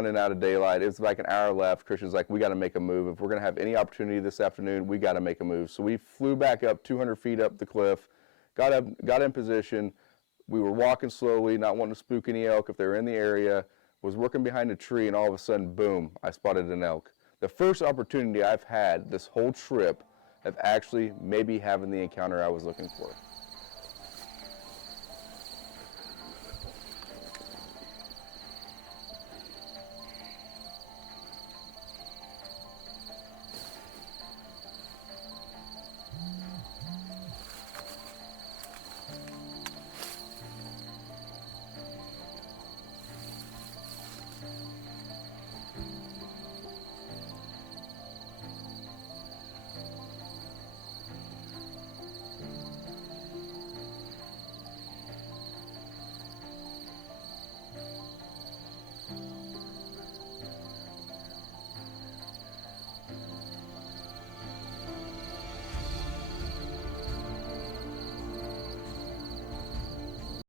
running out of daylight. It was like an hour left. Christian's like, we got to make a move. If we're going to have any opportunity this afternoon, we got to make a move. So we flew back up 200 feet up the cliff, got in position. We were walking slowly, not wanting to spook any elk if they were in the area, was working behind a tree, and all of a sudden, boom, I spotted an elk. The first opportunity I've had this whole trip of actually maybe having the encounter I was looking for.